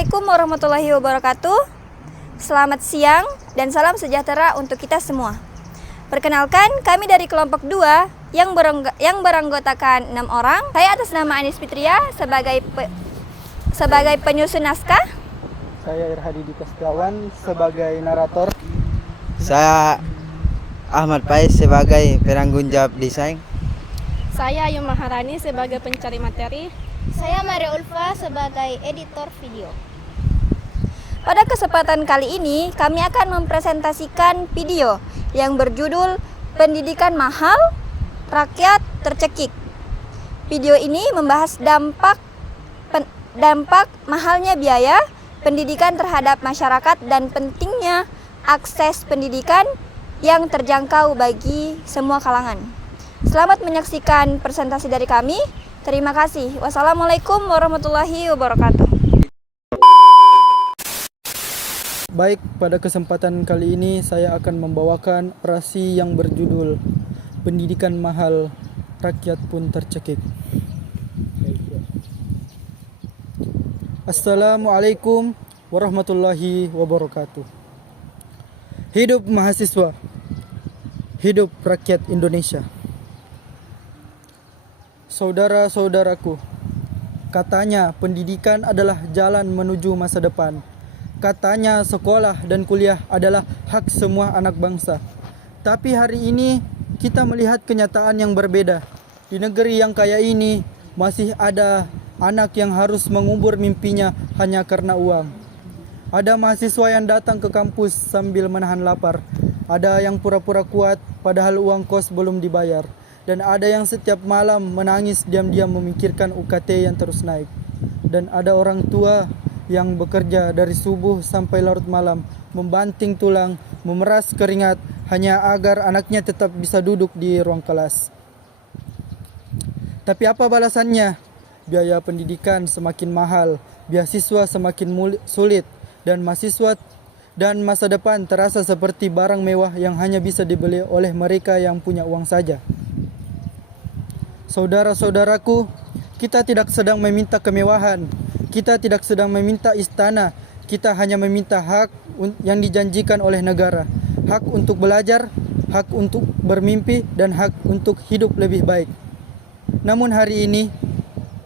Assalamualaikum warahmatullahi wabarakatuh. Selamat siang dan salam sejahtera untuk kita semua. Perkenalkan, kami dari kelompok 2 yang beranggotakan 6 orang. Saya atas nama Anis Fitria sebagai penyusun naskah. Saya Irhadi Dika Setiawan sebagai narator. Saya Ahmad Pais sebagai penanggung jawab desain. Saya Ayu Maharani sebagai pencari materi. Saya Maria Ulfa sebagai editor video. Pada kesempatan kali ini, kami akan mempresentasikan video yang berjudul Pendidikan Mahal, Rakyat Tercekik. Video ini membahas dampak mahalnya biaya pendidikan terhadap masyarakat dan pentingnya akses pendidikan yang terjangkau bagi semua kalangan. Selamat menyaksikan presentasi dari kami. Terima kasih. Wassalamualaikum warahmatullahi wabarakatuh. Baik, pada kesempatan kali ini saya akan membawakan orasi yang berjudul Pendidikan Mahal, Rakyat Pun Tercekik. Assalamualaikum warahmatullahi wabarakatuh. Hidup mahasiswa, hidup rakyat Indonesia. Saudara-saudaraku, katanya pendidikan adalah jalan menuju masa depan. Katanya sekolah dan kuliah adalah hak semua anak bangsa. Tapi hari ini kita melihat kenyataan yang berbeda. Di negeri yang kaya ini masih ada anak yang harus mengubur mimpinya hanya karena uang. Ada mahasiswa yang datang ke kampus sambil menahan lapar. Ada yang pura-pura kuat padahal uang kos belum dibayar. Dan ada yang setiap malam menangis diam-diam memikirkan UKT yang terus naik. Dan ada orang tua yang bekerja dari subuh sampai larut malam, membanting tulang, memeras keringat hanya agar anaknya tetap bisa duduk di ruang kelas. Tapi apa balasannya? Biaya pendidikan semakin mahal, beasiswa semakin sulit, dan mahasiswa dan masa depan terasa seperti barang mewah yang hanya bisa dibeli oleh mereka yang punya uang saja. Saudara-saudaraku, kita tidak sedang meminta kemewahan, kita tidak sedang meminta istana, kita hanya meminta hak yang dijanjikan oleh negara. Hak untuk belajar, hak untuk bermimpi, dan hak untuk hidup lebih baik. Namun hari ini,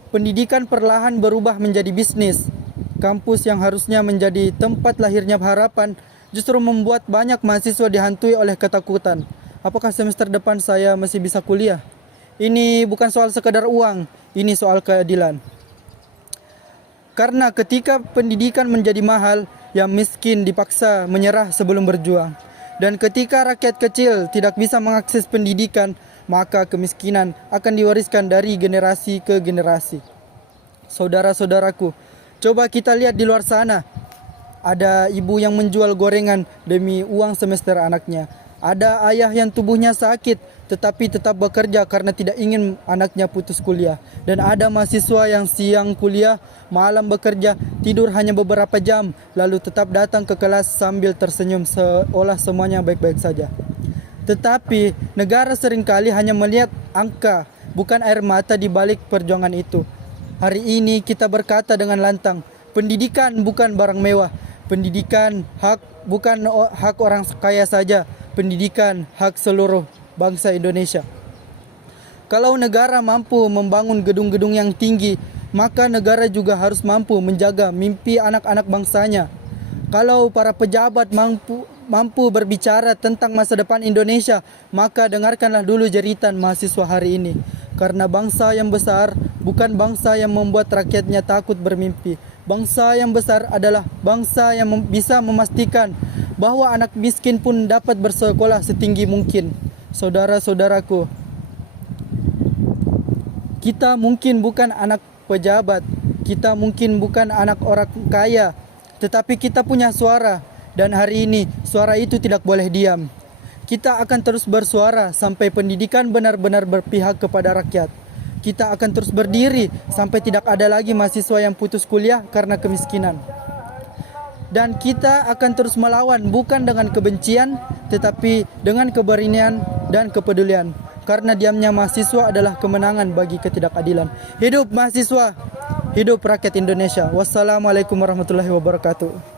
pendidikan perlahan berubah menjadi bisnis. Kampus yang harusnya menjadi tempat lahirnya harapan justru membuat banyak mahasiswa dihantui oleh ketakutan. Apakah semester depan saya masih bisa kuliah? Ini bukan soal sekadar uang, ini soal keadilan. Karena ketika pendidikan menjadi mahal, yang miskin dipaksa menyerah sebelum berjuang. Dan ketika rakyat kecil tidak bisa mengakses pendidikan, maka kemiskinan akan diwariskan dari generasi ke generasi. Saudara-saudaraku, coba kita lihat di luar sana. Ada ibu yang menjual gorengan demi uang semester anaknya. Ada ayah yang tubuhnya sakit tetapi tetap bekerja karena tidak ingin anaknya putus kuliah. Dan ada mahasiswa yang siang kuliah, malam bekerja, tidur hanya beberapa jam, lalu tetap datang ke kelas sambil tersenyum seolah semuanya baik-baik saja. Tetapi negara seringkali hanya melihat angka, bukan air mata di balik perjuangan itu. Hari ini kita berkata dengan lantang, pendidikan bukan barang mewah. Pendidikan bukan hak orang kaya saja. Pendidikan hak seluruh bangsa Indonesia. Kalau negara mampu membangun gedung-gedung yang tinggi, maka negara juga harus mampu menjaga mimpi anak-anak bangsanya. Kalau para pejabat mampu berbicara tentang masa depan Indonesia, maka dengarkanlah dulu jeritan mahasiswa hari ini. Karena bangsa yang besar bukan bangsa yang membuat rakyatnya takut bermimpi. Bangsa yang besar adalah bangsa yang bisa memastikan bahwa anak miskin pun dapat bersekolah setinggi mungkin. Saudara-saudaraku, kita mungkin bukan anak pejabat, kita mungkin bukan anak orang kaya, tetapi kita punya suara. Dan hari ini suara itu tidak boleh diam. Kita akan terus bersuara sampai pendidikan benar-benar berpihak kepada rakyat. Kita akan terus berdiri sampai tidak ada lagi mahasiswa yang putus kuliah karena kemiskinan. Dan kita akan terus melawan bukan dengan kebencian, tetapi dengan keberanian dan kepedulian. Karena diamnya mahasiswa adalah kemenangan bagi ketidakadilan. Hidup mahasiswa! Hidup rakyat Indonesia. Wassalamualaikum warahmatullahi wabarakatuh.